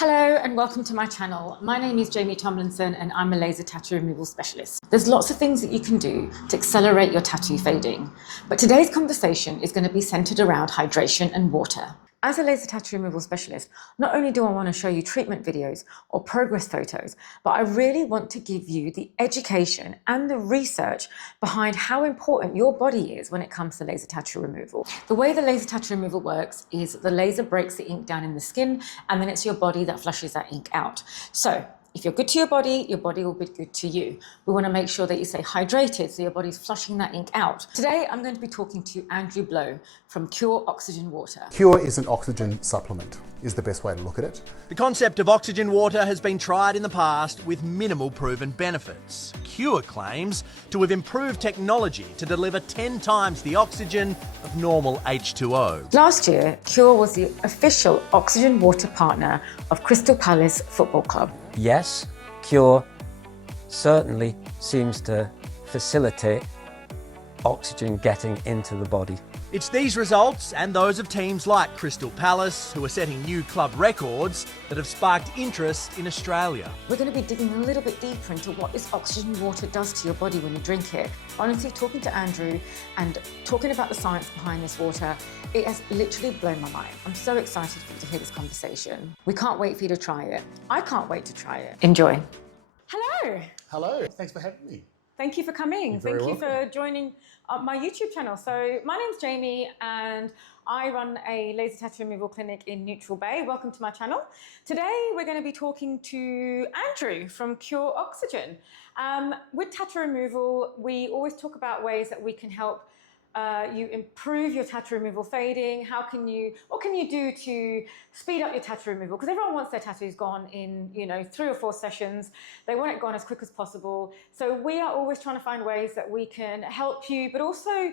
Hello and welcome to my channel. My name is Jamie Tomlinson and I'm a laser tattoo removal specialist. There's lots of things that you can do to accelerate your tattoo fading, but today's conversation is going to be centered around hydration and water. As a laser tattoo removal specialist, not only do I want to show you treatment videos or progress photos, but I really want to give you the education and the research behind how important your body is when it comes to laser tattoo removal. The way the laser tattoo removal works is the laser breaks the ink down in the skin, and then it's your body that flushes that ink out. So if you're good to your body will be good to you. We want to make sure that you stay hydrated so your body's flushing that ink out. Today, I'm going to be talking to Andrew Blow from KURE Oxygen Water. KURE is an oxygen supplement, is the best way to look at it. The concept of oxygen water has been tried in the past with minimal proven benefits. KURE claims to have improved technology to deliver 10 times the oxygen of normal H2O. Last year, KURE was the official oxygen water partner of Crystal Palace Football Club. Yes, KURE certainly seems to facilitate oxygen getting into the body. It's these results and those of teams like Crystal Palace, who are setting new club records, that have sparked interest in Australia. We're going to be digging a little bit deeper into what this oxygen water does to your body when you drink it. Honestly, talking to Andrew and talking about the science behind this water, it has literally blown my mind. I'm so excited for you to hear this conversation. We can't wait for you to try it. I can't wait to try it. Enjoy. Hello. Hello, thanks for having me. Thank you for coming. You're very Thank you welcome. for joining my YouTube channel. So my name's Jamie and I run a laser tattoo removal clinic in Neutral Bay. Welcome to my channel. Today we're going to be talking to Andrew from KURE Oxygen. With tattoo removal, we always talk about ways that we can help you improve your tattoo removal fading. What can you do to speed up your tattoo removal? Because everyone wants their tattoos gone in, 3 or 4 sessions. They want it gone as quick as possible. So we are always trying to find ways that we can help you, but also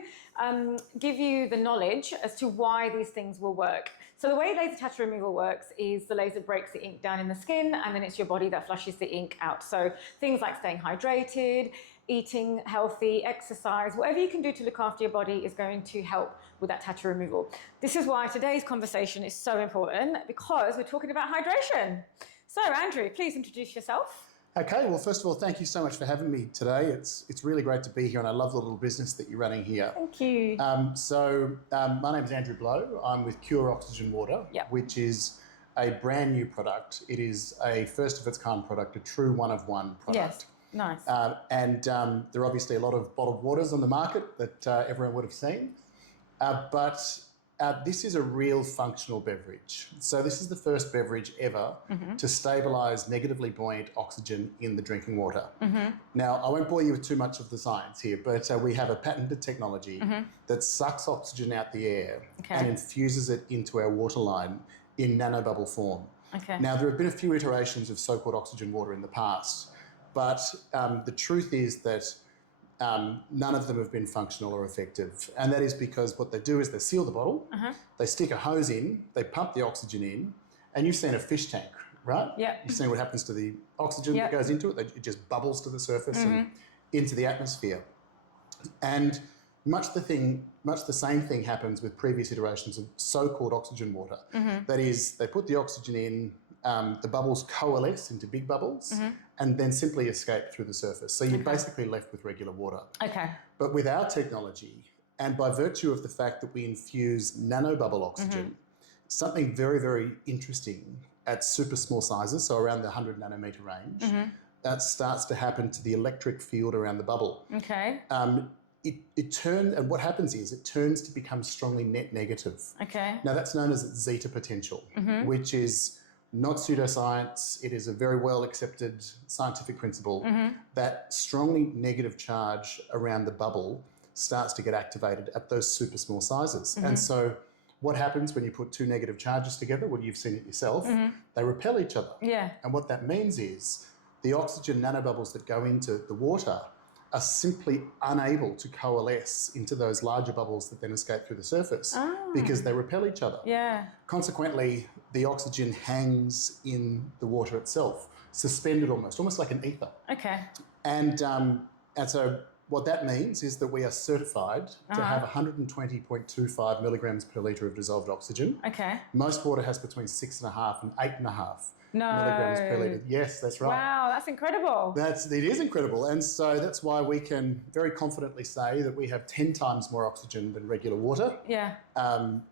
give you the knowledge as to why these things will work. So the way laser tattoo removal works is the laser breaks the ink down in the skin, and then it's your body that flushes the ink out. So things like staying hydrated, eating healthy, exercise, whatever you can do to look after your body is going to help with that tattoo removal. This is why today's conversation is so important, because we're talking about hydration. So Andrew, please introduce yourself. Okay, well, first of all, thank you so much for having me today. It's really great to be here, and I love the little business that you're running here. Thank you. My name is Andrew Blow. I'm with KURE Oxygen Water, Yep. which is a brand new product. It is a first of its kind product, a true one-of-one product. Yes, nice. There are obviously a lot of bottled waters on the market that everyone would have seen, but this is a real functional beverage. So this is the first beverage ever to stabilise negatively buoyant oxygen in the drinking water. Now, I won't bore you with too much of the science here, but we have a patented technology that sucks oxygen out the air and infuses it into our water line in nano-bubble form. Okay. Now, there have been a few iterations of so-called oxygen water in the past, but the truth is that none of them have been functional or effective. And that is because what they do is they seal the bottle, they stick a hose in, they pump the oxygen in, and you've seen a fish tank, right? Yeah. You've seen what happens to the oxygen that goes into it. It just bubbles to the surface and into the atmosphere. And much the same thing happens with previous iterations of so-called oxygen water. That is, they put the oxygen in, the bubbles coalesce into big bubbles and then simply escape through the surface. So you're basically left with regular water. Okay. But with our technology, and by virtue of the fact that we infuse nano-bubble oxygen, something very, very interesting at super small sizes, so around the 100 nanometer range, that starts to happen to the electric field around the bubble. Okay. And what happens is it turns to become strongly net negative. Okay. Now that's known as zeta potential, which is not pseudoscience. It is a very well accepted scientific principle that strongly negative charge around the bubble starts to get activated at those super small sizes. And so what happens when you put 2 negative charges together? Well, you've seen it yourself. They repel each other. Yeah. And what that means is the oxygen nanobubbles that go into the water are simply unable to coalesce into those larger bubbles that then escape through the surface because they repel each other. Yeah. Consequently, the oxygen hangs in the water itself, suspended almost like an ether. Okay. And so what that means is that we are certified to have 120.25 milligrams per litre of dissolved oxygen. Okay. Most water has between 6.5 and 8.5 No. milligrams per litre. Yes, that's right. Wow, that's incredible. It is incredible. And so that's why we can very confidently say that we have 10 times more oxygen than regular water. Yeah.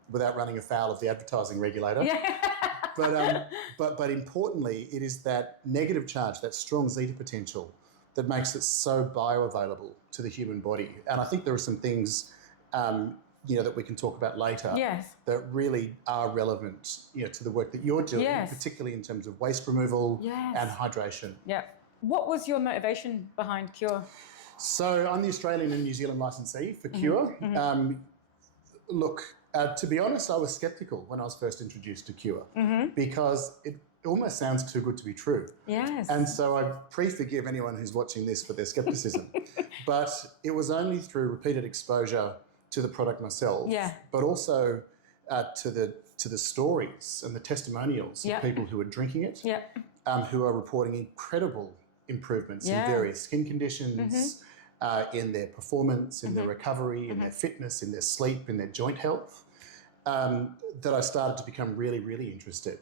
Without running afoul of the advertising regulator. Yeah. But importantly, it is that negative charge, that strong zeta potential, that makes it so bioavailable to the human body. And I think there are some things, that we can talk about later. Yes. That really are relevant, to the work that you're doing, Yes. particularly in terms of waste removal Yes. and hydration. Yeah. What was your motivation behind KURE? So I'm the Australian and New Zealand licensee for KURE. To be honest, I was sceptical when I was first introduced to KURE because it almost sounds too good to be true. Yes. And so I pre-forgive anyone who's watching this for their skepticism. But it was only through repeated exposure to the product myself, but also to the stories and the testimonials of people who are drinking it, who are reporting incredible improvements in various skin conditions, in their performance, in their recovery, in their fitness, in their sleep, in their joint health, that I started to become really, really interested.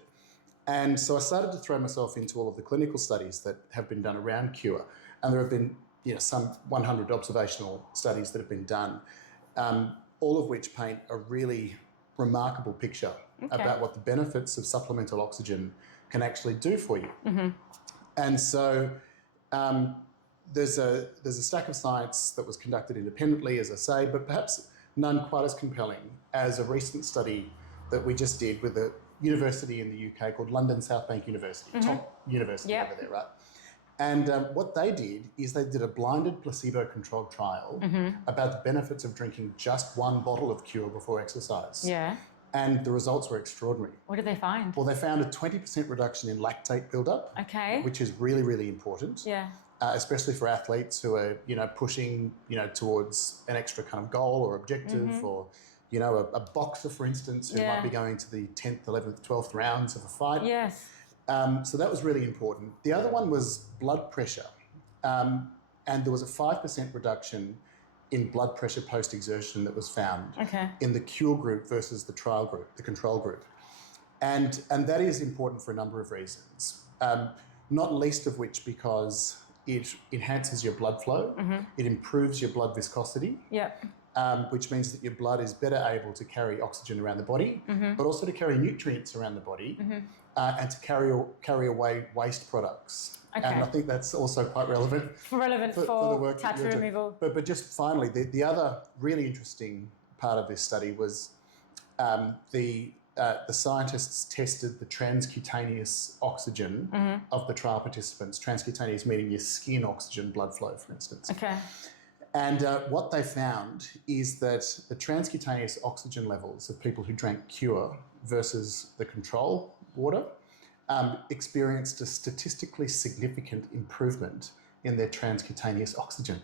And so I started to throw myself into all of the clinical studies that have been done around KURE. And there have been some 100 observational studies that have been done, all of which paint a really remarkable picture about what the benefits of supplemental oxygen can actually do for you. And so there's a stack of science that was conducted independently, as I say, but perhaps none quite as compelling as a recent study that we just did with a university in the UK called London South Bank University, top university over there, right? And what they did is they did a blinded placebo-controlled trial about the benefits of drinking just one bottle of KURE before exercise. Yeah. And the results were extraordinary. What did they find? Well, they found a 20% reduction in lactate buildup, which is really, really important. Yeah. Especially for athletes who are, pushing, towards an extra kind of goal or objective, or, a boxer, for instance, who might be going to the 10th, 11th, 12th rounds of a fight. Yes. So that was really important. The other one was blood pressure. And there was a 5% reduction in blood pressure post-exertion that was found in the KURE group versus the trial group, the control group. And that is important for a number of reasons, not least of which because it enhances your blood flow, it improves your blood viscosity, which means that your blood is better able to carry oxygen around the body, but also to carry nutrients around the body, and to carry away waste products. And I think that's also quite relevant for the work tattoo removal. But just finally, the other really interesting part of this study was the scientists tested the transcutaneous oxygen of the trial participants. Transcutaneous meaning your skin oxygen blood flow, for instance. And what they found is that the transcutaneous oxygen levels of people who drank KURE versus the control water experienced a statistically significant improvement in their transcutaneous oxygen.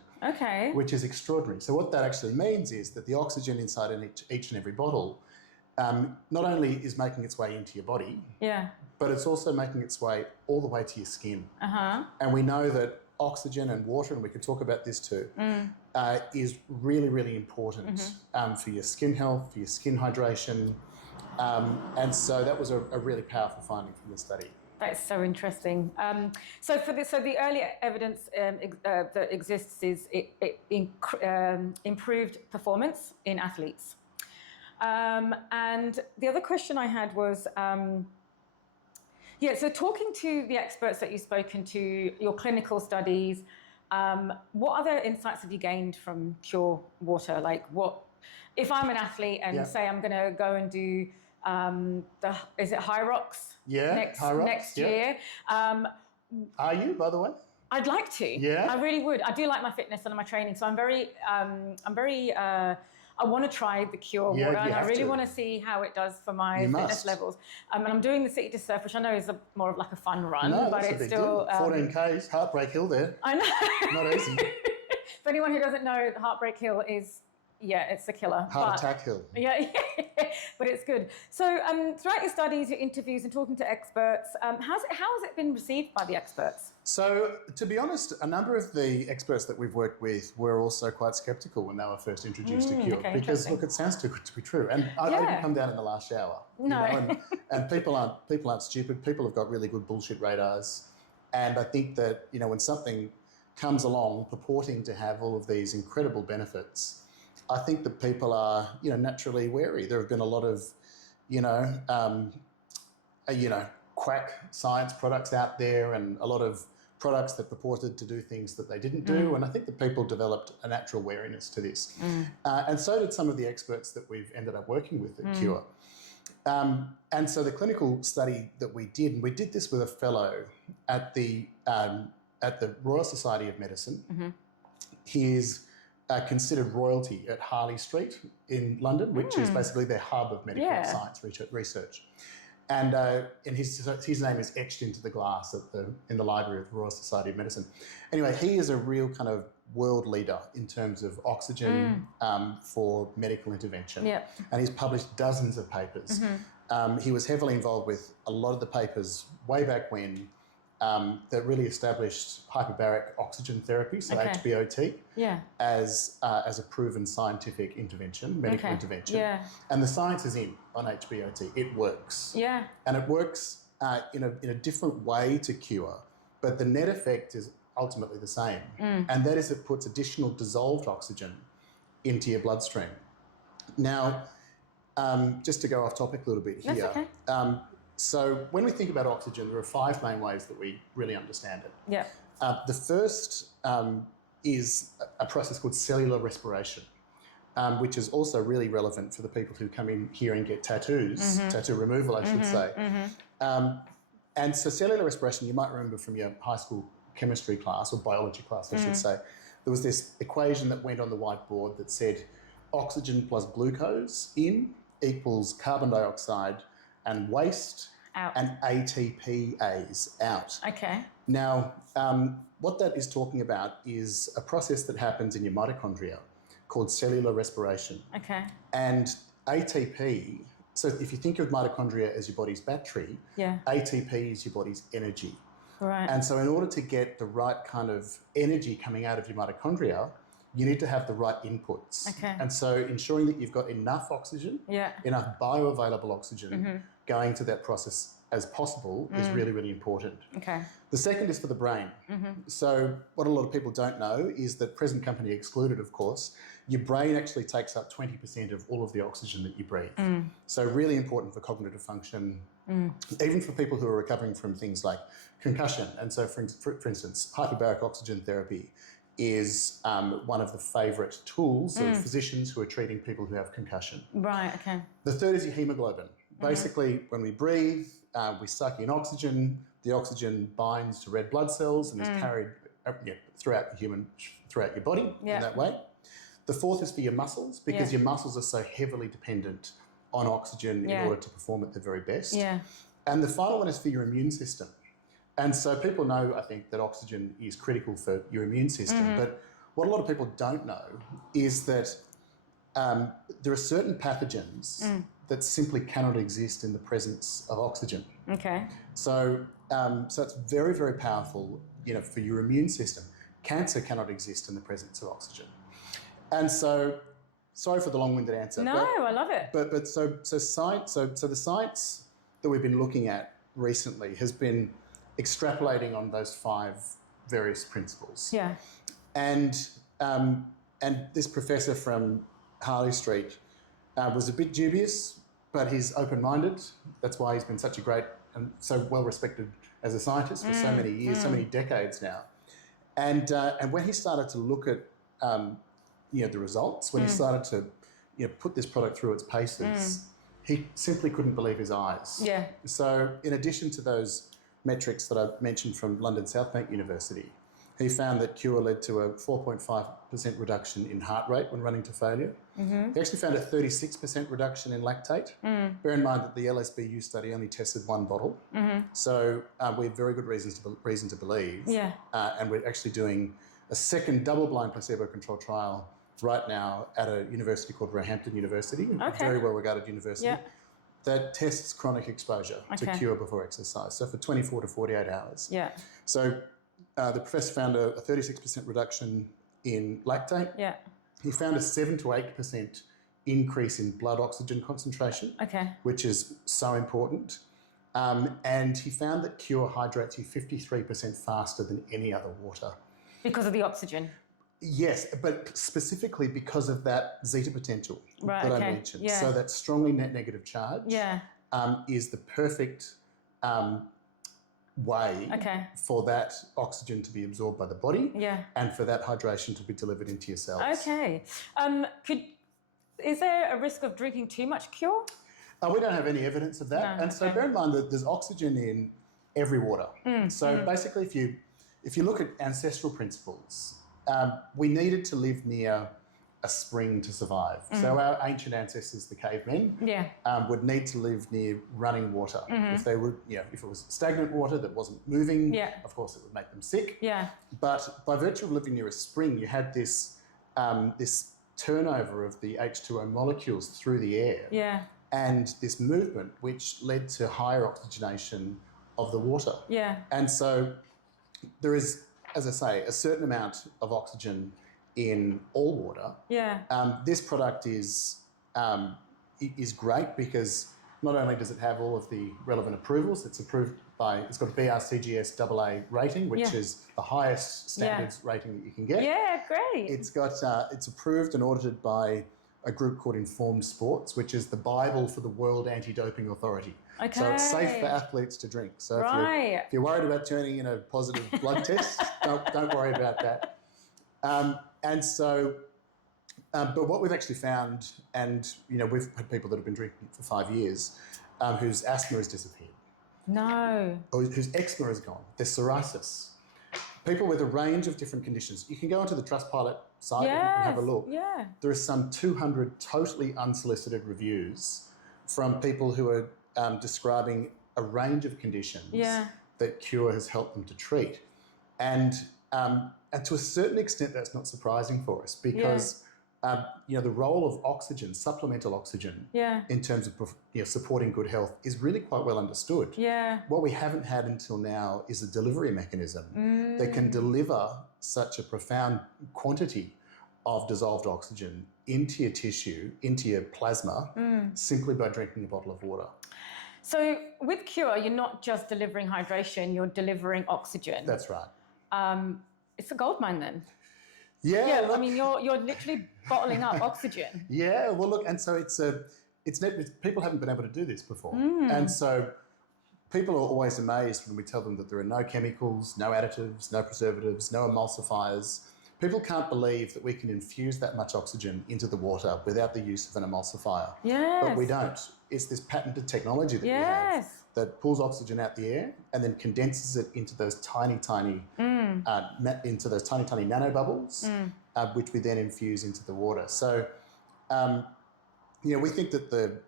Which is extraordinary. So what that actually means is that the oxygen inside in each and every bottle not only is making its way into your body, but it's also making its way all the way to your skin. And we know that oxygen and water, and we can talk about this too, is really, really important for your skin health, for your skin hydration. And so that was a really powerful finding from the study. That's so interesting. So the early evidence that exists is it improved performance in athletes. And the other question I had was, so talking to the experts that you've spoken to, your clinical studies, what other insights have you gained from KURE Water? Like if I'm an athlete and say I'm going to go and do is it High Rocks? Next year. Are you, by the way? I'd like to. Yeah. I really would. I do like my fitness and my training, so I'm very I want to try the KURE water, and I really want to see how it does for my fitness levels. And I'm doing the City to Surf, which I know is more of like a fun run, but it's still 14 Ks, Heartbreak Hill there. I know. Not easy. For anyone who doesn't know, Heartbreak Hill is yeah, it's a killer. Heart attack hill. Yeah, but it's good. So throughout your studies, your interviews and talking to experts, how has it been received by the experts? So, to be honest, a number of the experts that we've worked with were also quite sceptical when they were first introduced to KURE, because look, it sounds too good to be true, and I didn't come down in the last shower. No, and people aren't stupid. People have got really good bullshit radars, and I think that when something comes along purporting to have all of these incredible benefits, I think that people are naturally wary. There have been a lot of quack science products out there, and a lot of products that purported to do things that they didn't do. And I think that people developed a natural wariness to this. And so did some of the experts that we've ended up working with at KURE. And so the clinical study that we did this with a fellow at the Royal Society of Medicine. He is considered royalty at Harley Street in London, which is basically their hub of medical science research. And his name is etched into the glass in the library of the Royal Society of Medicine. Anyway, he is a real kind of world leader in terms of oxygen for medical intervention. And he's published dozens of papers. He was heavily involved with a lot of the papers way back when that really established hyperbaric oxygen therapy, so HBOT, as a proven scientific intervention, medical intervention. And the science is in on HBOT. It works. And it works in a different way to KURE, but the net effect is ultimately the same. And that is, it puts additional dissolved oxygen into your bloodstream. Now, just to go off topic a little bit here. That's okay. So when we think about oxygen, there are 5 main ways that we really understand it. The first is a process called cellular respiration, which is also really relevant for the people who come in here and get tattoos, tattoo removal, I should say. And so cellular respiration, you might remember from your high school chemistry class, or biology class, I should say. There was this equation that went on the whiteboard that said oxygen plus glucose in equals carbon dioxide and waste out, and ATPase out. Now, what that is talking about is a process that happens in your mitochondria called cellular respiration. And ATP, so if you think of mitochondria as your body's battery, ATP is your body's energy. And so in order to get the right kind of energy coming out of your mitochondria, you need to have the right inputs. And so ensuring that you've got enough oxygen, enough bioavailable oxygen going to that process as possible is really, really important. The second is for the brain. So what a lot of people don't know is that, present company excluded, of course, your brain actually takes up 20% of all of the oxygen that you breathe. So really important for cognitive function, even for people who are recovering from things like concussion. And so, for instance, hyperbaric oxygen therapy is one of the favourite tools of physicians who are treating people who have concussion. The third is your hemoglobin. Basically, when we breathe, we suck in oxygen. The oxygen binds to red blood cells and is carried throughout your body in that way. The fourth is for your muscles, because your muscles are so heavily dependent on oxygen in order to perform at their very best. And the final one is for your immune system. And so people know, I think, that oxygen is critical for your immune system. But what a lot of people don't know is that there are certain pathogens that simply cannot exist in the presence of oxygen. So it's very, very powerful, for your immune system. Cancer cannot exist in the presence of oxygen. And so, sorry for the long-winded answer. No, I love it. But so the science that we've been looking at recently has been extrapolating on those 5 various principles. And this professor from Harley Street was a bit dubious, but he's open-minded. That's why he's been such a great and so well-respected as a scientist for so many years, so many decades now. And when he started to look at the results, when he started to put this product through its paces, he simply couldn't believe his eyes. So in addition to those metrics that I mentioned from London South Bank University, he found that KURE led to a 4.5% reduction in heart rate when running to failure. He actually found a 36% reduction in lactate. Bear in mind that the LSBU study only tested 1 bottle. So we have very good reason to believe. And we're actually doing a second double-blind placebo-controlled trial right now at a university called Roehampton University, a very well-regarded university, Yeah. that tests chronic exposure to cure before exercise, so for 24 to 48 hours. Yeah. So the professor found a 36% reduction in lactate. Yeah. He found a 7 to 8% increase in blood oxygen concentration, which is so important. And he found that KURE hydrates you 53% faster than any other water. Because of the oxygen? Yes, but specifically because of that zeta potential that I mentioned. Yeah. So that strongly net negative charge is the perfect way for that oxygen to be absorbed by the body and for that hydration to be delivered into your cells. Okay. Is there a risk of drinking too much KURE? We don't have any evidence of that. No, and so bear in mind that there's oxygen in every water. So basically if you look at ancestral principles, we needed to live near a spring to survive. So our ancient ancestors, the cavemen, would need to live near running water. If they were, if it was stagnant water that wasn't moving, of course it would make them sick. But by virtue of living near a spring, you had this this turnover of the H2O molecules through the air. And this movement, which led to higher oxygenation of the water. And so there is, as I say, a certain amount of oxygen in all water. This product is great because not only does it have all of the relevant approvals, it's approved by, it's got a BRCGS AA rating, which is the highest standards rating that you can get. Great. It's got, it's approved and audited by a group called Informed Sports, which is the Bible for the World Anti-Doping Authority. So it's safe for athletes to drink. So if you're worried about turning in a positive blood test, don't worry about that. And so, but what we've actually found, and we've had people that have been drinking it for 5 years, whose asthma has disappeared. Or whose eczema has gone. Their psoriasis. People with a range of different conditions. You can go onto the Trustpilot site and have a look. There are some 200 totally unsolicited reviews from people who are describing a range of conditions that KURE has helped them to treat. And to a certain extent, that's not surprising for us because the role of oxygen, supplemental oxygen, in terms of supporting good health is really quite well understood. What we haven't had until now is a delivery mechanism that can deliver such a profound quantity of dissolved oxygen into your tissue, into your plasma, simply by drinking a bottle of water. So with KURE, you're not just delivering hydration, you're delivering oxygen. That's right. It's a goldmine then. Look, I mean, you're literally bottling up oxygen. Well, look, and so people haven't been able to do this before. And so people are always amazed when we tell them that there are no chemicals, no additives, no preservatives, no emulsifiers. People can't believe that we can infuse that much oxygen into the water without the use of an emulsifier. But we don't. It's this patented technology that we have that pulls oxygen out the air and then condenses it into those tiny nano-bubbles, which we then infuse into the water. So, we think that the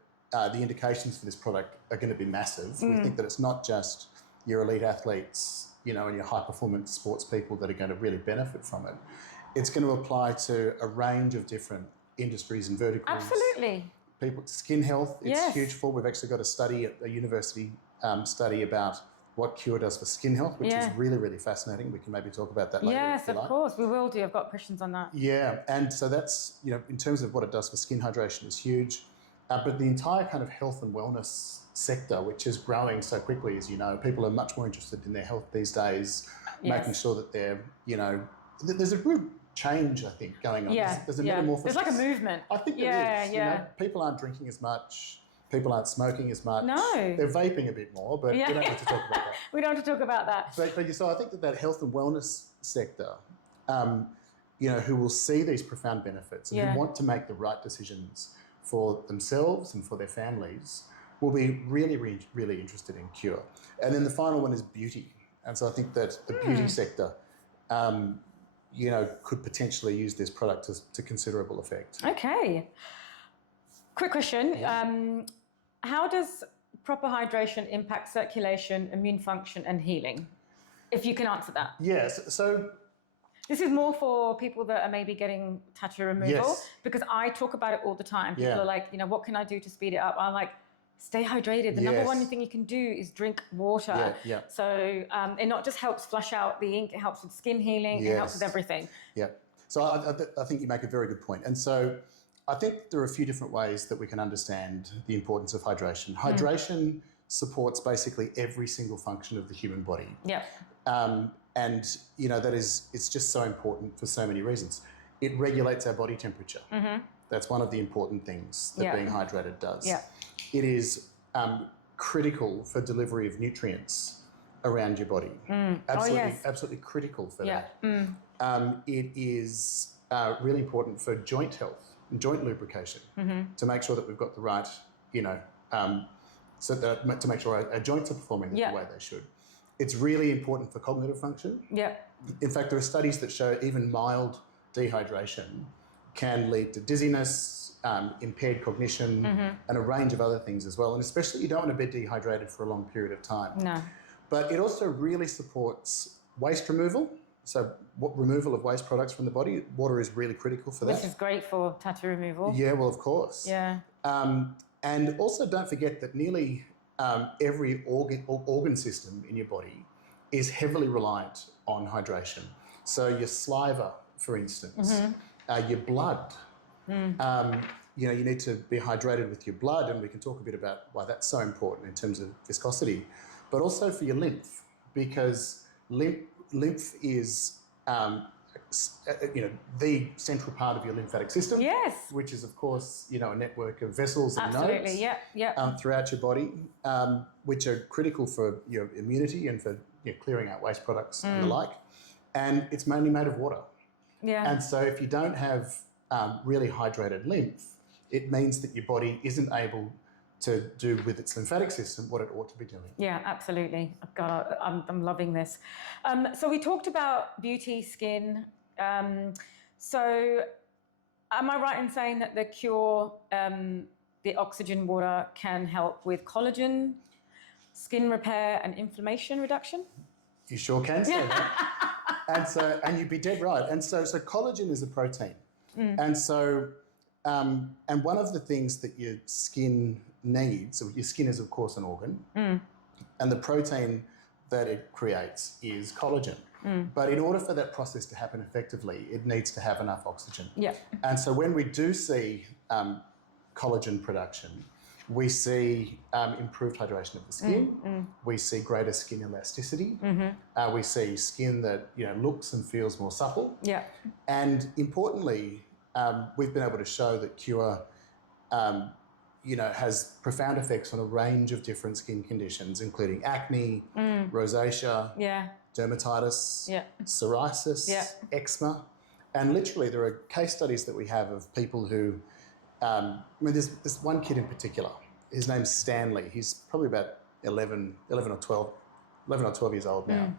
indications for this product are going to be massive. We think that it's not just your elite athletes, and your high-performance sports people that are going to really benefit from it. It's going to apply to a range of different industries and verticals. Absolutely. Skin health, it's huge for. We've actually got a study at a university study about what KURE does for skin health, which is really, really fascinating. We can maybe talk about that later. Yes, of course, we will do. I've got questions on that. And so that's, in terms of what it does for skin hydration is huge. But the entire kind of health and wellness sector, which is growing so quickly, as you know, people are much more interested in their health these days, making sure that they're, there's a real change, I think, going on. There's a metamorphosis. There's like a movement. I think there is. People aren't drinking as much. People aren't smoking as much. No. They're vaping a bit more, but we don't have to talk about that. We don't have to talk about that. But so I think that health and wellness sector, who will see these profound benefits and who want to make the right decisions for themselves and for their families will be really, really, really interested in KURE. And then the final one is beauty. And so I think that the beauty sector, could potentially use this product to considerable effect. Okay. Quick question. How does proper hydration impact circulation, immune function and healing? If you can answer that. Yes. So This is more for people that are maybe getting tattoo removal, Yes. because I talk about it all the time. People Yeah. are like, what can I do to speed it up? I'm like, stay hydrated. The number one Yes. thing you can do is drink water. Yeah, yeah. So it not just helps flush out the ink, it helps with skin healing, it helps with Yes. everything. Yeah. So I think you make a very good point. And so I think there are a few different ways that we can understand the importance of hydration. Hydration supports basically every single function of the human body. Yeah. And, it's just so important for so many reasons. It regulates our body temperature. That's one of the important things that being hydrated does. Yeah. It is critical for delivery of nutrients around your body. Absolutely critical for that. It is really important for joint health and joint lubrication to make sure that we've got the right, to make sure our joints are performing the way they should. It's really important for cognitive function. Yeah. In fact, there are studies that show even mild dehydration can lead to dizziness, impaired cognition, and a range of other things as well. And especially you don't want to be dehydrated for a long period of time. No. But it also really supports waste removal. So removal of waste products from the body. Water is really critical for that. Which is great for tattoo removal. Yeah, well, of course. Yeah. And also don't forget that nearly every organ system in your body is heavily reliant on hydration. So your saliva, for instance, your blood, you need to be hydrated with your blood, and we can talk a bit about why that's so important in terms of viscosity, but also for your lymph, because lymph is the central part of your lymphatic system. Yes. Which is, of course, a network of vessels and Absolutely. nodes Yeah. throughout your body, which are critical for your immunity and for clearing out waste products and the like. And it's mainly made of water. Yeah. And so if you don't have really hydrated lymph, it means that your body isn't able to do with its lymphatic system what it ought to be doing. Yeah, absolutely. God, I'm loving this. So we talked about beauty, skin. So am I right in saying that the KURE, the oxygen water, can help with collagen, skin repair, and inflammation reduction? You sure can say that. And you'd be dead right. And so collagen is a protein. And so, and one of the things that your skin needs, so your skin is of course an organ, and the protein that it creates is collagen. But in order for that process to happen effectively, it needs to have enough oxygen. Yeah. And so when we do see collagen production, we see improved hydration of the skin. We see greater skin elasticity. We see skin that looks and feels more supple. Yeah. And importantly, we've been able to show that KURE, has profound effects on a range of different skin conditions, including acne, rosacea, dermatitis, psoriasis, eczema. And literally there are case studies that we have of people who, there's this one kid in particular, his name's Stanley. He's probably about 11 or 12 years old now.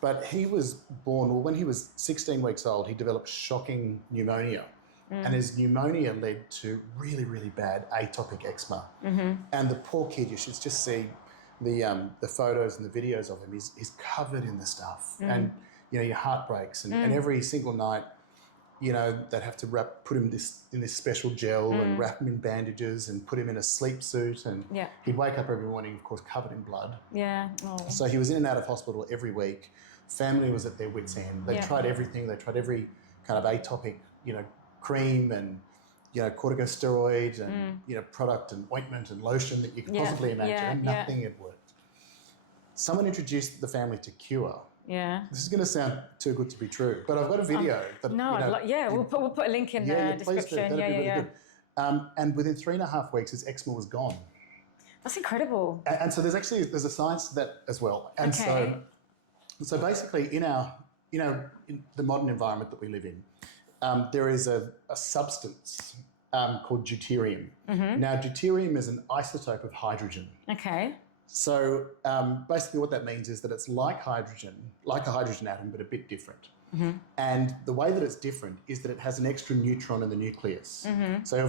But he was born, when he was 16 weeks old, he developed shocking pneumonia. And his pneumonia led to really, really bad atopic eczema. And the poor kid, you should just see the photos and the videos of him. He's covered in the stuff. And, your heart breaks. And every single night, they'd have to put him in this special gel and wrap him in bandages and put him in a sleep suit. And he'd wake up every morning, of course, covered in blood. Yeah. Oh. So he was in and out of hospital every week. Family was at their wits' end. They tried everything. They tried every kind of atopic, cream and, corticosteroid and, product and ointment and lotion that you could possibly imagine. And nothing had worked. Someone introduced the family to KURE. Yeah. This is going to sound too good to be true, but I've got a video. We'll put a link in the description. Good. And within 3.5 weeks, his eczema was gone. That's incredible. And so there's a science to that as well. And so basically in in the modern environment that we live in, there is a substance called deuterium. Now, deuterium is an isotope of hydrogen. Okay. So basically what that means is that it's like hydrogen, like a hydrogen atom, but a bit different. And the way that it's different is that it has an extra neutron in the nucleus. So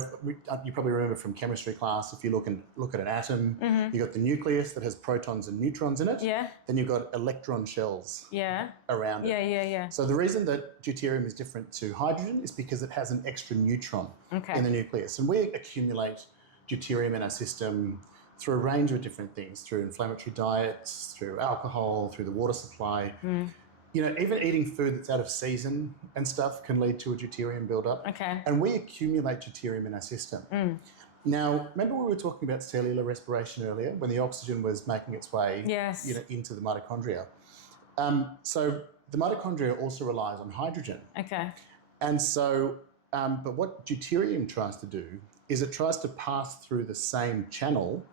you probably remember from chemistry class, if you look at an atom, you've got the nucleus that has protons and neutrons in it. Yeah. Then you've got electron shells Yeah. around it. Yeah. So the reason that deuterium is different to hydrogen is because it has an extra neutron in the nucleus. And we accumulate deuterium in our system through a range of different things, through inflammatory diets, through alcohol, through the water supply. You know, even eating food that's out of season and stuff can lead to a deuterium buildup. Okay. And we accumulate deuterium in our system. Now, remember we were talking about cellular respiration earlier when the oxygen was making its way into the mitochondria. So the mitochondria also relies on hydrogen. Okay. And so, but what deuterium tries to do is it tries to pass through the same channel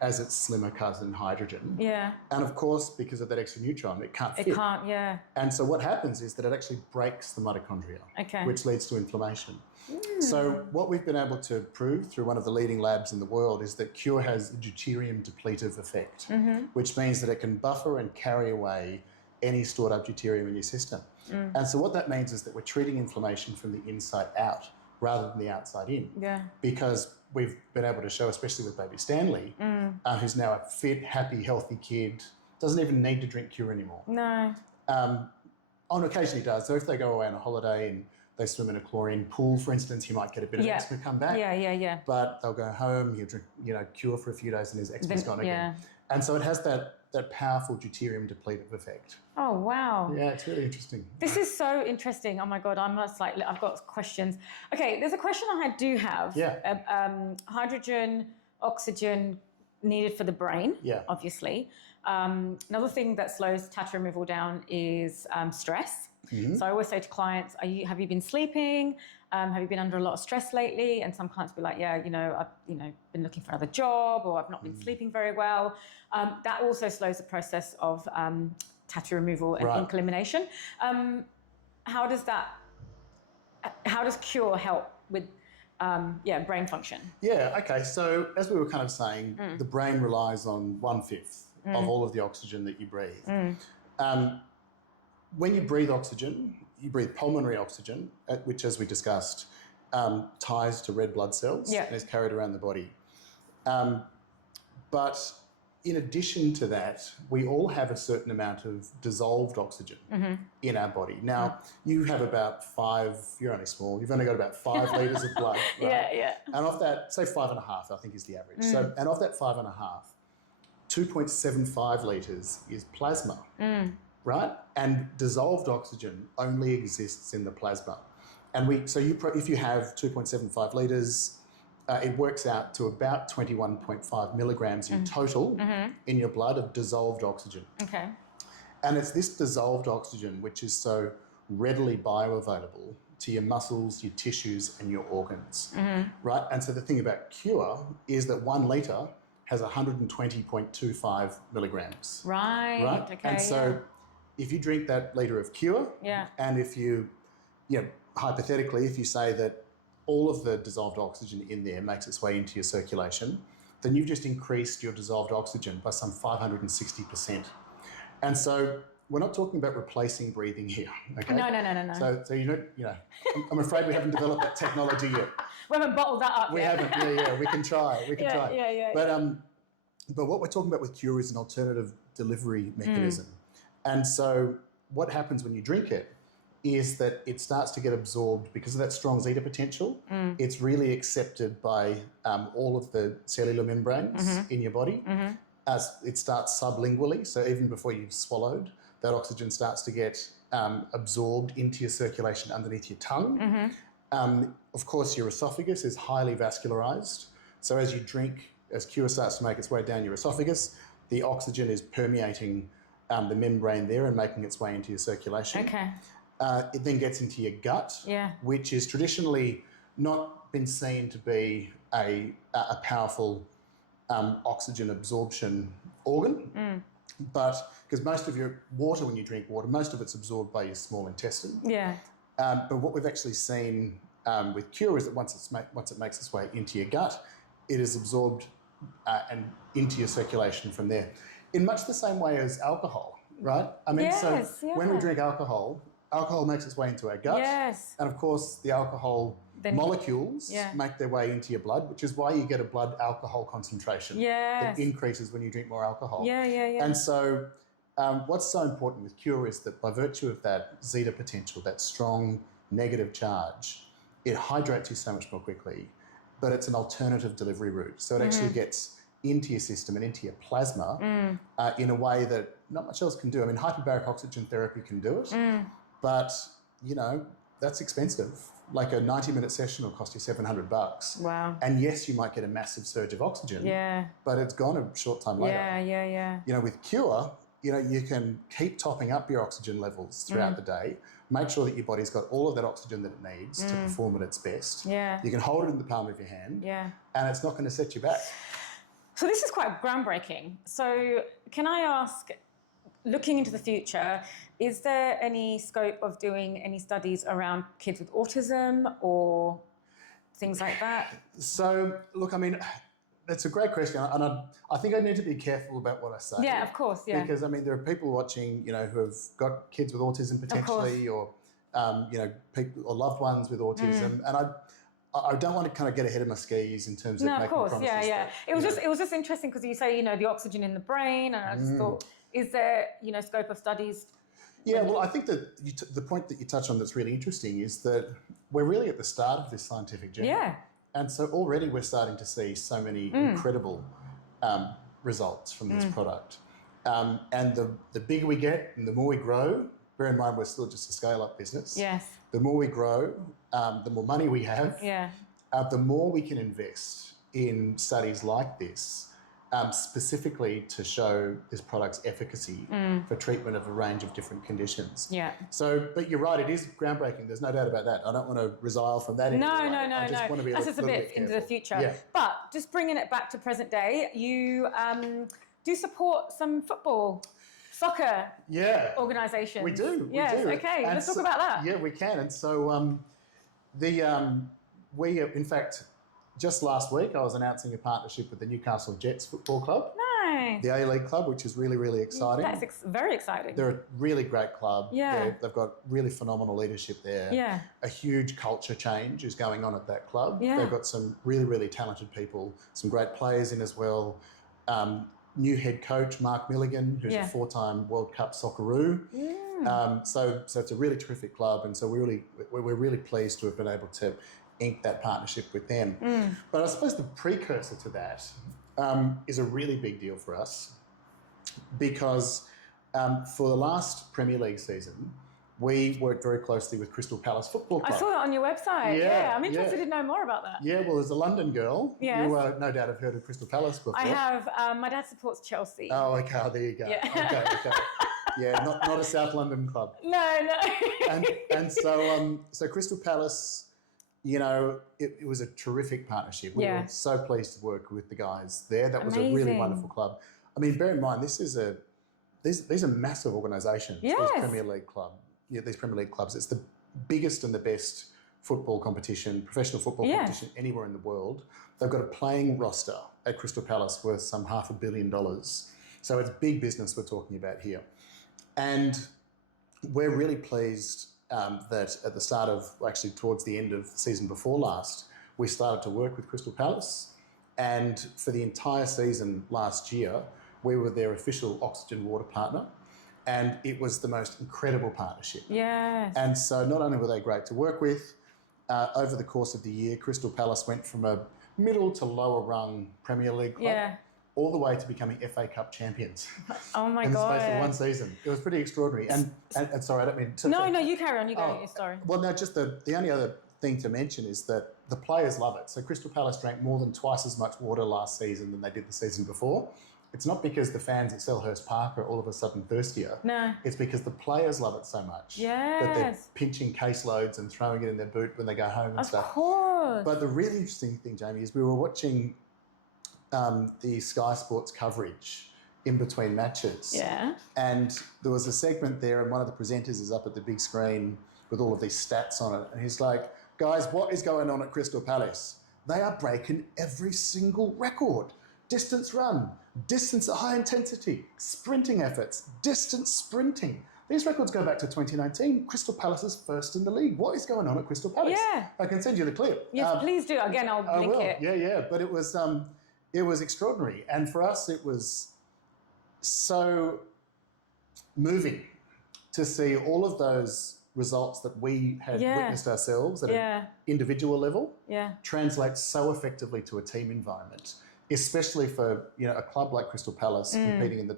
as its slimmer cousin hydrogen. Yeah. And of course, because of that extra neutron, it can't fit. It can't, yeah. And so what happens is that it actually breaks the mitochondria, which leads to inflammation. So what we've been able to prove through one of the leading labs in the world is that KURE has a deuterium depletive effect, which means that it can buffer and carry away any stored up deuterium in your system. And so what that means is that we're treating inflammation from the inside out rather than the outside in. Yeah. Because we've been able to show, especially with baby Stanley, who's now a fit, happy, healthy kid, doesn't even need to drink KURE anymore. No. On occasion he does. So if they go away on a holiday and they swim in a chlorine pool, for instance, he might get a bit of eczema come back. Yeah. But they'll go home, he'll drink, KURE for a few days and his eczema's gone again. And so it has that powerful deuterium depletive effect. Oh, wow. Yeah, it's really interesting. This is so interesting. Oh my God, I've got questions. Okay, there's a question I do have. Yeah. Hydrogen, oxygen needed for the brain, obviously. Another thing that slows tattoo removal down is stress. So I always say to clients, have you been sleeping? Have you been under a lot of stress lately? And some clients will be like, I've been looking for another job, or I've not been sleeping very well. That also slows the process of tattoo removal and ink elimination. How does KURE help with brain function? Yeah, okay. So as we were kind of saying, the brain relies on 1/5 of all of the oxygen that you breathe. When you breathe oxygen, you breathe pulmonary oxygen, which, as we discussed, ties to red blood cells and is carried around the body. But in addition to that, we all have a certain amount of dissolved oxygen in our body. Now, you have about 5, you're only small, you've only got about 5 litres of blood, right? Yeah. And of that, say 5.5, I think is the average. So, and of that 5.5, 2.75 litres is plasma. Right? And dissolved oxygen only exists in the plasma. And if you have 2.75 litres, it works out to about 21.5 milligrams in total in your blood of dissolved oxygen. Okay. And it's this dissolved oxygen which is so readily bioavailable to your muscles, your tissues, and your organs. Right? And so the thing about KURE is that 1 litre has 120.25 milligrams. Right? Okay. And so if you drink that litre of KURE, and if you hypothetically, if you say that all of the dissolved oxygen in there makes its way into your circulation, then you've just increased your dissolved oxygen by some 560%. And so we're not talking about replacing breathing here, okay? No. So I'm afraid we haven't developed that technology yet. We haven't bottled that up yet. We haven't, we can try. But what we're talking about with KURE is an alternative delivery mechanism. And so what happens when you drink it is that it starts to get absorbed because of that strong zeta potential. It's really accepted by all of the cellular membranes in your body. As it starts sublingually, so even before you've swallowed, that oxygen starts to get absorbed into your circulation underneath your tongue. Of course, your esophagus is highly vascularized. So as you drink, as KURE starts to make its way down your esophagus, the oxygen is permeating the membrane there and making its way into your circulation. Okay. It then gets into your gut, which is traditionally not been seen to be a powerful oxygen absorption organ. But because most of your water, when you drink water, most of it's absorbed by your small intestine. Yeah. But what we've actually seen with KURE is that once it makes its way into your gut, it is absorbed and into your circulation from there. In much the same way as alcohol, right? I mean, Yes, so when we drink alcohol, alcohol makes its way into our gut. Yes. And of course, the alcohol molecules make their way into your blood, which is why you get a blood alcohol concentration that increases when you drink more alcohol. And so what's so important with KURE is that by virtue of that zeta potential, that strong negative charge, it hydrates you so much more quickly, but it's an alternative delivery route. So it actually gets into your system and into your plasma in a way that not much else can do. I mean, hyperbaric oxygen therapy can do it, but, you know, that's expensive. Like a 90-minute session will cost you $700. Wow. And yes, you might get a massive surge of oxygen, but it's gone a short time later. You know, with KURE, you know, you can keep topping up your oxygen levels throughout the day, make sure that your body's got all of that oxygen that it needs to perform at its best. You can hold it in the palm of your hand, and it's not going to set you back. So this is quite groundbreaking. So can I ask, looking into the future, is there any scope of doing any studies around kids with autism or things like that? So, look, I mean, that's a great question, and I think I need to be careful about what I say. Yeah, of course, Because, I mean, there are people watching, you know, who have got kids with autism potentially, or, you know, people or loved ones with autism, and I don't want to kind of get ahead of my skis in terms of making promises. It was just interesting because you say, you know, the oxygen in the brain, and I just thought, is there, you know, scope of studies? Yeah, well, I think that the point that you touch on that's really interesting is that we're really at the start of this scientific journey. Yeah. And so already we're starting to see so many incredible results from this product. And the bigger we get and the more we grow, bear in mind we're still just a scale-up business. Yes. The more we grow, the more money we have, the more we can invest in studies like this, specifically to show this product's efficacy for treatment of a range of different conditions. Yeah. So, but you're right, it is groundbreaking. There's no doubt about that. I don't want to resile from that. No. That's just a bit into the future. Yeah. But just bringing it back to present day, you do support some soccer organisations. We do. Yes, okay. And let's talk about that. Yeah, we can. And so we, in fact, just last week, I was announcing a partnership with the Newcastle Jets football club. Nice. The A-League club, which is really, really exciting. That's very exciting. They're a really great club. Yeah. They've got really phenomenal leadership there. Yeah. A huge culture change is going on at that club. Yeah. They've got some really, really talented people, some great players in as well. New head coach, Mark Milligan, who's a 4-time World Cup Socceroo. So it's a really terrific club. And so we're really pleased to have been able to ink that partnership with them. But I suppose the precursor to that is a really big deal for us because for the last Premier League season, we worked very closely with Crystal Palace Football Club. I saw that on your website. Yeah, I'm interested to know more about that. Yeah, well, as a London girl, you no doubt have heard of Crystal Palace before. I have. My dad supports Chelsea. Oh, okay, there you go. Yeah. Okay. Yeah, not a South London club. No. And so Crystal Palace, you know, it was a terrific partnership. We were so pleased to work with the guys there. That was a really wonderful club. I mean, bear in mind, these are massive organisations. Yes. These Premier League clubs. It's the biggest and the best football competition, professional football competition anywhere in the world. They've got a playing roster at Crystal Palace worth some $500 million. So it's big business we're talking about here. And we're really pleased that at the start of, actually towards the end of the season before last, we started to work with Crystal Palace. And for the entire season last year, we were their official oxygen water partner. And it was the most incredible partnership. Yes. And so not only were they great to work with, over the course of the year, Crystal Palace went from a middle to lower rung Premier League club all the way to becoming FA Cup champions. Oh my God. In the space of one season. It was pretty extraordinary. And sorry, I don't mean to... No, you carry on. You go. Your story. Well, no, just the only other thing to mention is that the players love it. So Crystal Palace drank more than twice as much water last season than they did the season before. It's not because the fans at Selhurst Park are all of a sudden thirstier. No. It's because the players love it so much that they're pinching caseloads and throwing it in their boot when they go home and stuff. Of course. But the really interesting thing, Jamie, is we were watching the Sky Sports coverage in between matches. Yeah. And there was a segment there and one of the presenters is up at the big screen with all of these stats on it. And he's like, guys, what is going on at Crystal Palace? They are breaking every single record. distance run, distance at high intensity, sprinting efforts, distance sprinting. These records go back to 2019. Crystal Palace is first in the league. What is going on at Crystal Palace? Yeah. I can send you the clip. Yes, please do. Again, I'll link it. Yeah. But it was extraordinary. And for us, it was so moving to see all of those results that we had witnessed ourselves at an individual level translate so effectively to a team environment, especially for a club like Crystal Palace competing in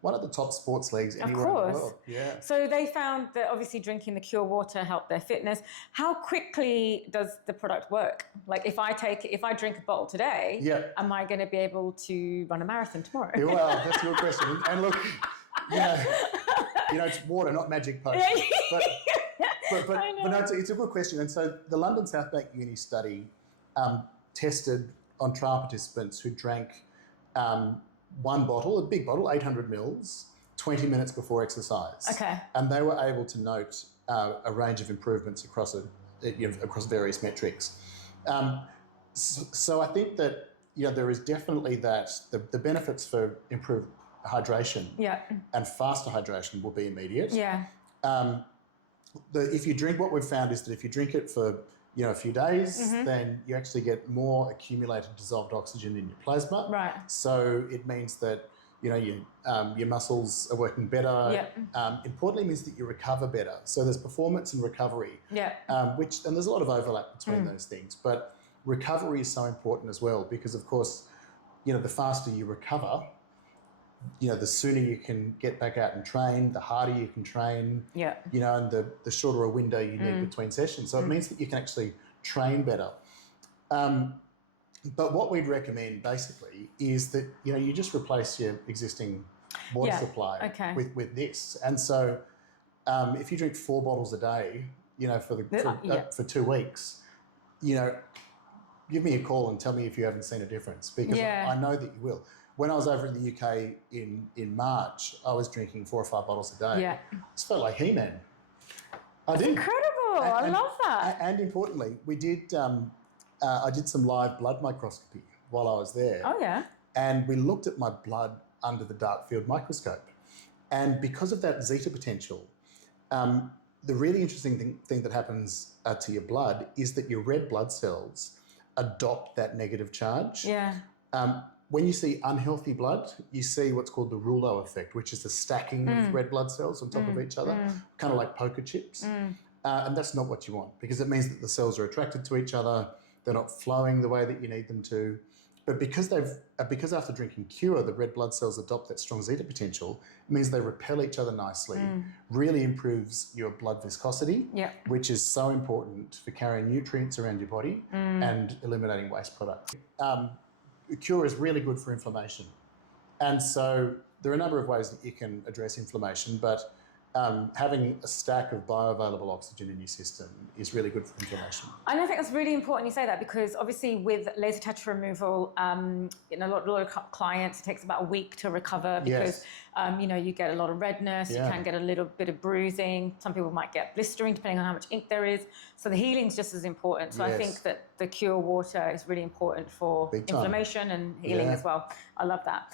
one of the top sports leagues anywhere in the world. Yeah. So they found that obviously drinking the KURE water helped their fitness. How quickly does the product work? Like if I drink a bottle today, am I going to be able to run a marathon tomorrow? Yeah, well, that's a good question. And look, it's water, not magic potion. But no, it's a good question. And so the London South Bank Uni study tested on trial participants who drank one bottle, a big bottle, 800 mils, 20 minutes before exercise. Okay. And they were able to note a range of improvements across across various metrics. So I think that there is definitely that the benefits for improved hydration and faster hydration will be immediate. Yeah. If you drink, what we've found is that if you drink it for a few days, then you actually get more accumulated dissolved oxygen in your plasma. Right. So it means that your muscles are working better. Importantly, it means that you recover better. So there's performance and recovery. And there's a lot of overlap between those things. But recovery is so important as well because, of course, the faster you recover, the sooner you can get back out and train, the harder you can train, and the shorter a window you need between sessions. So it means that you can actually train better. But what we'd recommend basically is that, you just replace your existing water supply with this. And so if you drink 4 bottles a day, for 2 weeks, give me a call and tell me if you haven't seen a difference because I know that you will. When I was over in the UK in March, I was drinking 4 or 5 bottles a day. Yeah. It felt like He-Man. That's incredible. I love that. And importantly, we did. I did some live blood microscopy while I was there. Oh yeah. And we looked at my blood under the dark field microscope, and because of that zeta potential, the really interesting thing that happens to your blood is that your red blood cells adopt that negative charge. Yeah. When you see unhealthy blood, you see what's called the rouleau effect, which is the stacking of red blood cells on top of each other, kind of like poker chips. And that's not what you want because it means that the cells are attracted to each other, they're not flowing the way that you need them to. But because after drinking KURE, the red blood cells adopt that strong zeta potential, it means they repel each other nicely, really improves your blood viscosity, which is so important for carrying nutrients around your body and eliminating waste products. KURE is really good for inflammation. And so there are a number of ways that you can address inflammation, but having a stack of bioavailable oxygen in your system is really good for inflammation. And I think that's really important you say that because obviously with laser tattoo removal, a lot of clients, it takes about a week to recover because, you get a lot of redness, you can get a little bit of bruising. Some people might get blistering depending on how much ink there is. So the healing is just as important. So I think that the KURE water is really important for inflammation and healing as well. I love that.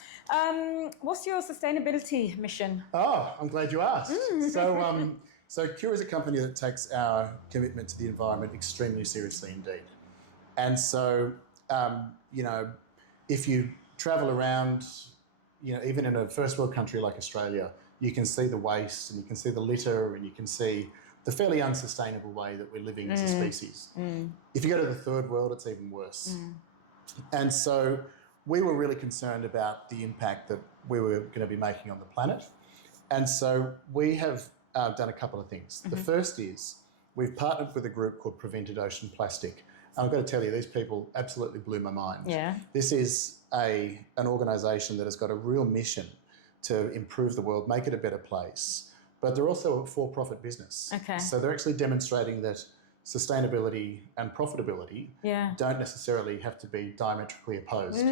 What's your sustainability mission? Oh, I'm glad you asked. So KURE is a company that takes our commitment to the environment extremely seriously indeed. And so, if you travel around, even in a first world country like Australia, you can see the waste and you can see the litter and you can see the fairly unsustainable way that we're living as a species. If you go to the third world, it's even worse. And so we were really concerned about the impact that we were going to be making on the planet. And so we have done a couple of things. The first is we've partnered with a group called Prevented Ocean Plastic. And I've got to tell you, these people absolutely blew my mind. Yeah. This is an organisation that has got a real mission to improve the world, make it a better place. But they're also a for-profit business. Okay. So they're actually demonstrating that sustainability and profitability don't necessarily have to be diametrically opposed.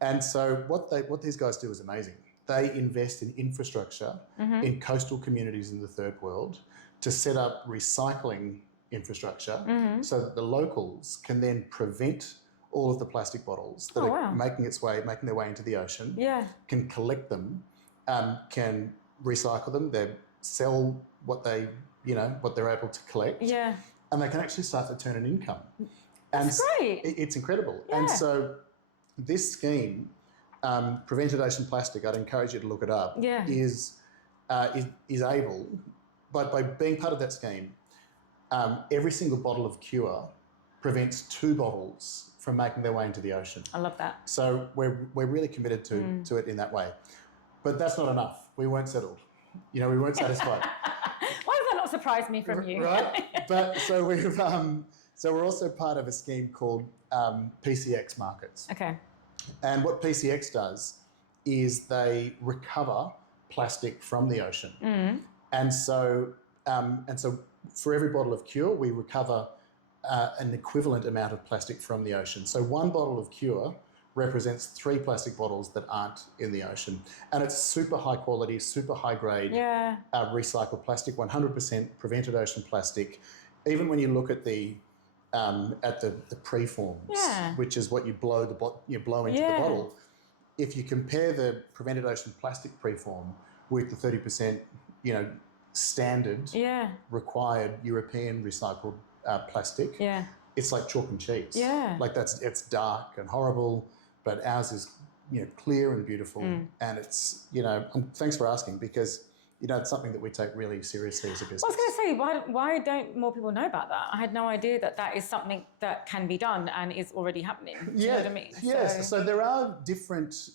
And so what these guys do is amazing. They invest in infrastructure in coastal communities in the third world to set up recycling infrastructure so that the locals can then prevent all of the plastic bottles that are making their way into the ocean, can collect them, can recycle them, they sell what they're able to collect, and they can actually start to turn an income. That's great. It's incredible. And so this scheme, Prevented Ocean Plastic, I'd encourage you to look it up, is able, but by being part of that scheme, every single bottle of KURE prevents 2 bottles from making their way into the ocean. I love that. So we're really committed to it in that way. But that's not enough. We weren't settled. We weren't satisfied. Why does that not surprise me from you? Right. But so we're also part of a scheme called PCX markets. Okay. And what PCX does is they recover plastic from the ocean. And so for every bottle of KURE, we recover an equivalent amount of plastic from the ocean. So 1 bottle of KURE represents 3 plastic bottles that aren't in the ocean. And it's super high quality, super high grade recycled plastic, 100% prevented ocean plastic. Even when you look at the preforms, which is what you blow into the bottle, if you compare the prevented ocean plastic preform with the 30%, standard required European recycled plastic, it's like chalk and cheese. Like it's dark and horrible, but ours is clear and beautiful. And it's thanks for asking, because it's something that we take really seriously as a business. Well, I was going to say, why don't more people know about that? I had no idea that is something that can be done and is already happening. Do you know what I mean? Yes. So there are different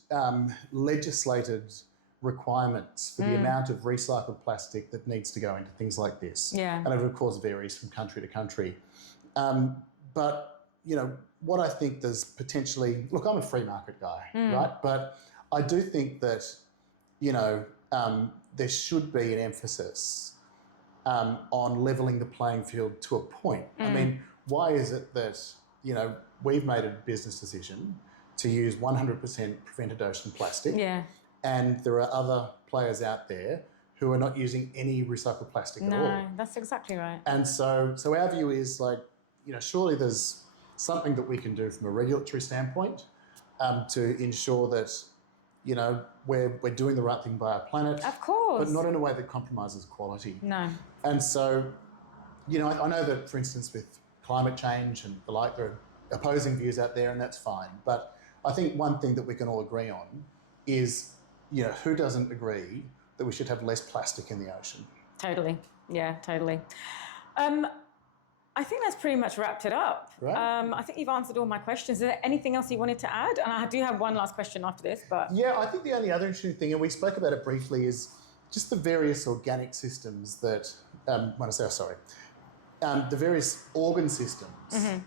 legislated requirements for the amount of recycled plastic that needs to go into things like this. And it, of course, varies from country to country. But, what I think there's potentially... Look, I'm a free market guy, right? But I do think that, there should be an emphasis on levelling the playing field to a point. I mean, why is it that, we've made a business decision to use 100% prevented ocean plastic, and there are other players out there who are not using any recycled plastic at all? No, that's exactly right. And so our view is surely there's something that we can do from a regulatory standpoint to ensure that, we're doing the right thing by our planet. Of course. But not in a way that compromises quality. No. And so, I know that, for instance, with climate change and the like, there are opposing views out there, and that's fine. But I think one thing that we can all agree on is, who doesn't agree that we should have less plastic in the ocean? Totally. Yeah, totally. I think that's pretty much wrapped it up. Right. I think you've answered all my questions. Is there anything else you wanted to add? And I do have one last question after this, but... Yeah, I think the only other interesting thing, and we spoke about it briefly, is just the various organic systems that, the various organ systems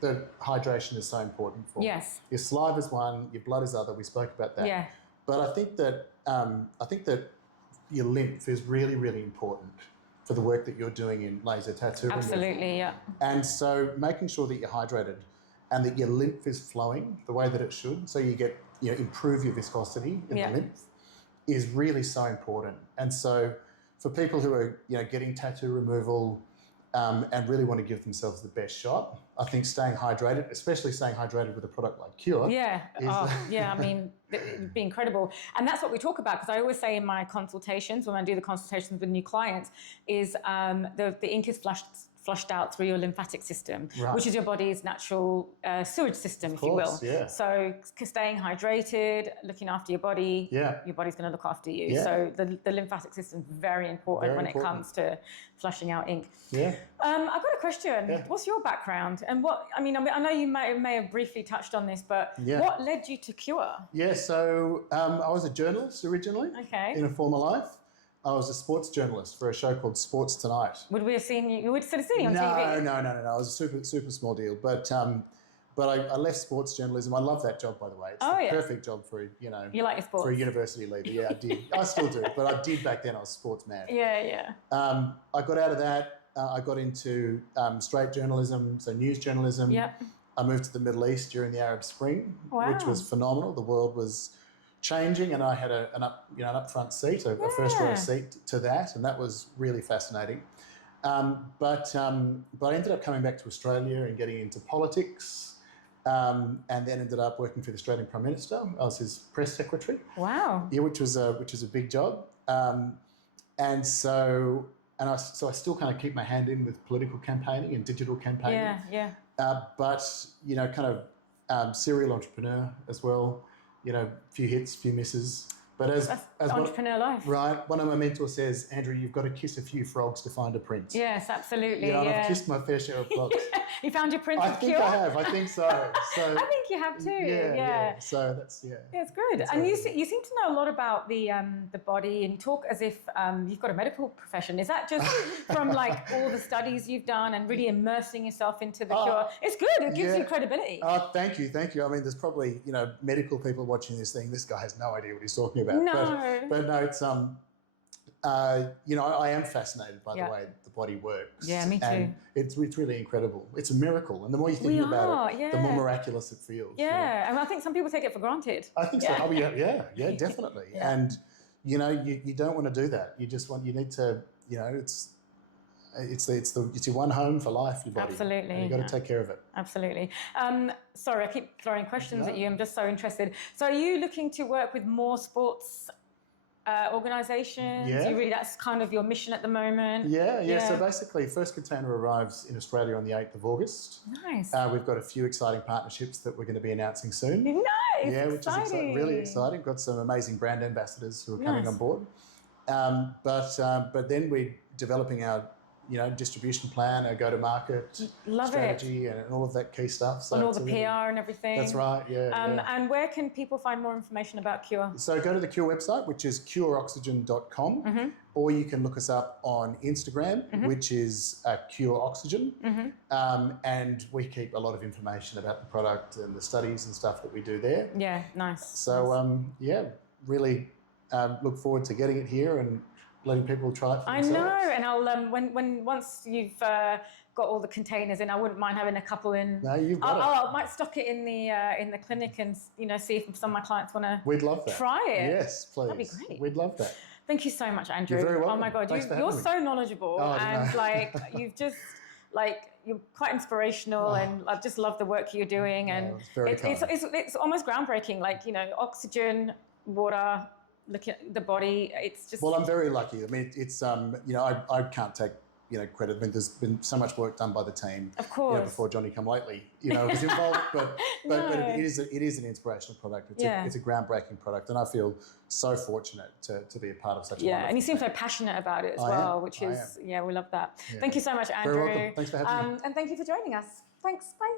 that hydration is so important for. Yes. Your saliva is one, your blood is other. We spoke about that. Yeah. But I think that your lymph is really, really important for the work that you're doing in laser tattoo removal. Absolutely, yeah. And so making sure that you're hydrated and that your lymph is flowing the way that it should, so you get, improve your viscosity in the lymph, is really so important. And so for people who are, getting tattoo removal and really want to give themselves the best shot, I think staying hydrated, especially staying hydrated with a product like KURE. It'd be incredible. And that's what we talk about, because I always say in my consultations, when I do the consultations with new clients, is the ink is flushed out through your lymphatic system, which is your body's natural sewage system, if you will. Yeah. So staying hydrated, looking after your body, your body's going to look after you. Yeah. So the lymphatic system is very important when it comes to flushing out ink. Yeah. I've got a question. Yeah. What's your background? And I know you may have briefly touched on this, but what led you to KURE? Yeah, so I was a journalist originally in a former life. I was a sports journalist for a show called Sports Tonight. Would we have seen you? You would have seen you on TV? No. It was a super small deal. But I left sports journalism. I love that job, by the way. It's the perfect job for You like your sports? For a university leaver. Yeah, I did. I still do, but I did back then. I was sports mad. Yeah. I got out of that. I got into straight journalism, so news journalism. Yep. I moved to the Middle East during the Arab Spring, which was phenomenal. The world was changing, and I had an upfront seat, a first row seat to that, and that was really fascinating. But I ended up coming back to Australia and getting into politics, and then ended up working for the Australian Prime Minister. I was his press secretary. Wow. Yeah, which was a big job. So I still kind of keep my hand in with political campaigning and digital campaigning. Yeah. But kind of serial entrepreneur as well. Few hits, few misses. But as entrepreneur life. Right. One of my mentors says, Andrew, you've got to kiss a few frogs to find a prince. Yes, absolutely. And I've kissed my fair share of frogs. You found your prince of KURE? I think so. I think you have too. Yeah. So that's Yeah, it's good. And you seem to know a lot about the body, and you talk as if you've got a medical profession. Is that just from like all the studies you've done and really immersing yourself into the KURE? It's good. It gives you credibility. Thank you. I mean, there's probably medical people watching this thing. This guy has no idea what he's talking about. No. But no, it's I am fascinated by the way the body works. Yeah, me too. And it's really incredible. It's a miracle, and the more you think about it, the more miraculous it feels. Yeah, and I think some people take it for granted. I think so. Oh, yeah, definitely. Yeah. And you don't want to do that. You need to. It's your one home for life. Your body. Absolutely. And you've got to take care of it. Absolutely. Sorry, I keep throwing questions at you. I'm just so interested. So, are you looking to work with more sports organisations? Yeah. That's kind of your mission at the moment? Yeah. So basically, first container arrives in Australia on the 8th of August. Nice. We've got a few exciting partnerships that we're going to be announcing soon. Nice. Yeah, which is really exciting. Got some amazing brand ambassadors who are coming on board. But then we're developing our distribution plan, our go-to-market strategy, and all of that key stuff. So and all the PR and everything. That's right, yeah. And where can people find more information about KURE? So go to the KURE website, which is kureoxygen.com, or you can look us up on Instagram, which is KURE Oxygen, and we keep a lot of information about the product and the studies and stuff that we do there. Yeah, nice. So, really look forward to getting it here and letting people try it for themselves. I know, and I'll once you've got all the containers in, I wouldn't mind having a couple in. No, you've got it. I might stock it in the clinic and see if some of my clients want to. We'd love that. Try it. Yes, please. That'd be great. We'd love that. Thank you so much, Andrew. You're very welcome. Oh my God, you're so knowledgeable and you've just you're quite inspirational, and I just love the work you're doing, and it's almost groundbreaking. Oxygen, water. Look at the body. It's just. Well, I'm very lucky. I mean, it's I can't take credit. I mean, there's been so much work done by the team. Of course. Before Johnny Come Lately, was involved, but it is an inspirational product. It's a groundbreaking product, and I feel so fortunate to be a part of such a wonderful and you seem thing. so passionate about it as well, which is we love that. Yeah. Thank you so much, Andrew. Very welcome. Thanks for having me. And thank you for joining us. Thanks. Bye.